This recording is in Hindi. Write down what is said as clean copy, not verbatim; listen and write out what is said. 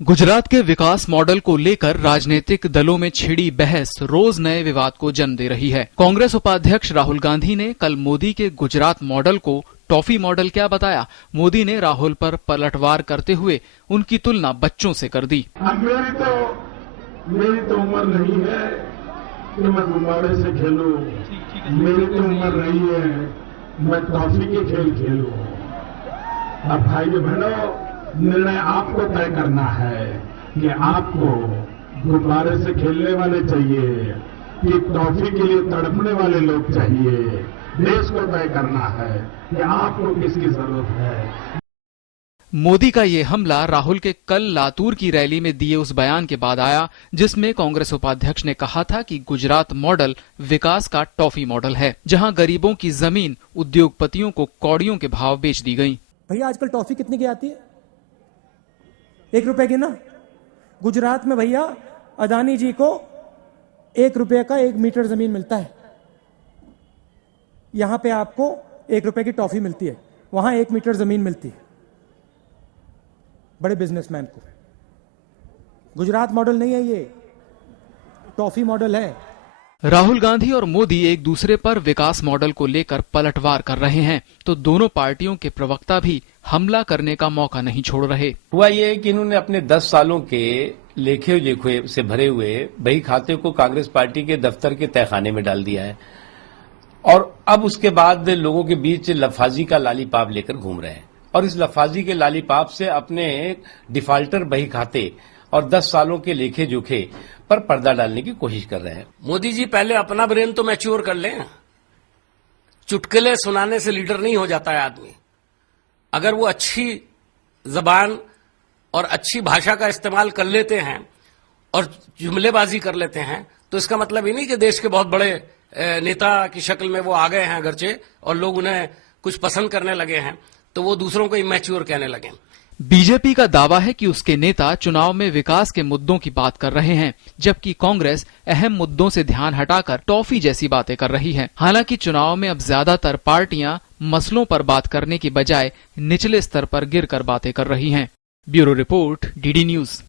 गुजरात के विकास मॉडल को लेकर राजनीतिक दलों में छिड़ी बहस रोज नए विवाद को जन्म दे रही है। कांग्रेस उपाध्यक्ष राहुल गांधी ने कल मोदी के गुजरात मॉडल को टॉफी मॉडल क्या बताया। मोदी ने राहुल पर पलटवार करते हुए उनकी तुलना बच्चों से कर दी। मेरी तो उम्र नहीं है कि मैं गुब्बारे से खेलूं, मेरी तो उम्र नहीं है मैं टॉफी के खेल खेलूं। अब भाई बहनों, निर्णय आपको तय करना है कि आपको गुब्बारे से खेलने वाले चाहिए कि टॉफी के लिए तड़पने वाले लोग चाहिए। देश को तय करना है कि आपको किसकी जरूरत है। मोदी का ये हमला राहुल के कल लातूर की रैली में दिए उस बयान के बाद आया जिसमें कांग्रेस उपाध्यक्ष ने कहा था कि गुजरात मॉडल विकास का टॉफी मॉडल है, जहां गरीबों की जमीन उद्योगपतियों को कौड़ियों के भाव बेच दी गई। भैया आजकल टॉफी कितने की आती है? 1 रुपए की ना। गुजरात में भैया अदानी जी को 1 रुपए का 1 मीटर जमीन मिलता है। यहां पे आपको 1 रुपए की टॉफी मिलती है, वहां 1 मीटर जमीन मिलती है बड़े बिजनेसमैन को। गुजरात मॉडल नहीं है, ये टॉफी मॉडल है। राहुल गांधी और मोदी एक दूसरे पर विकास मॉडल को लेकर पलटवार कर रहे हैं तो दोनों पार्टियों के प्रवक्ता भी हमला करने का मौका नहीं छोड़ रहे। हुआ ये कि इन्होंने अपने 10 सालों के लेखे जोखे से भरे हुए बही खाते को कांग्रेस पार्टी के दफ्तर के तहखाने में डाल दिया है और अब उसके बाद लोगों के बीच लफाजी का लालीपाप लेकर घूम रहे हैं और इस लफाजी के लालीपाप से अपने डिफाल्टर बही खाते और 10 सालों के लेखे जोखे पर पर्दा डालने की कोशिश कर रहे हैं। मोदी जी पहले अपना ब्रेन तो मैच्योर कर लें। चुटकुले सुनाने से लीडर नहीं हो जाता है आदमी। अगर वो अच्छी जबान और अच्छी भाषा का इस्तेमाल कर लेते हैं और जुमलेबाजी कर लेते हैं तो इसका मतलब ये नहीं कि देश के बहुत बड़े नेता की शक्ल में वो आ गए हैं अगरचे और लोग उन्हें कुछ पसंद करने लगे हैं तो वो दूसरों को इमैच्योर कहने लगे। बीजेपी का दावा है कि उसके नेता चुनाव में विकास के मुद्दों की बात कर रहे हैं, जबकि कांग्रेस अहम मुद्दों से ध्यान हटाकर टॉफी जैसी बातें कर रही है। हालांकि चुनाव में अब ज्यादातर पार्टियां मसलों पर बात करने की बजाय निचले स्तर पर गिरकर बातें कर रही हैं। Bureau report, DD news.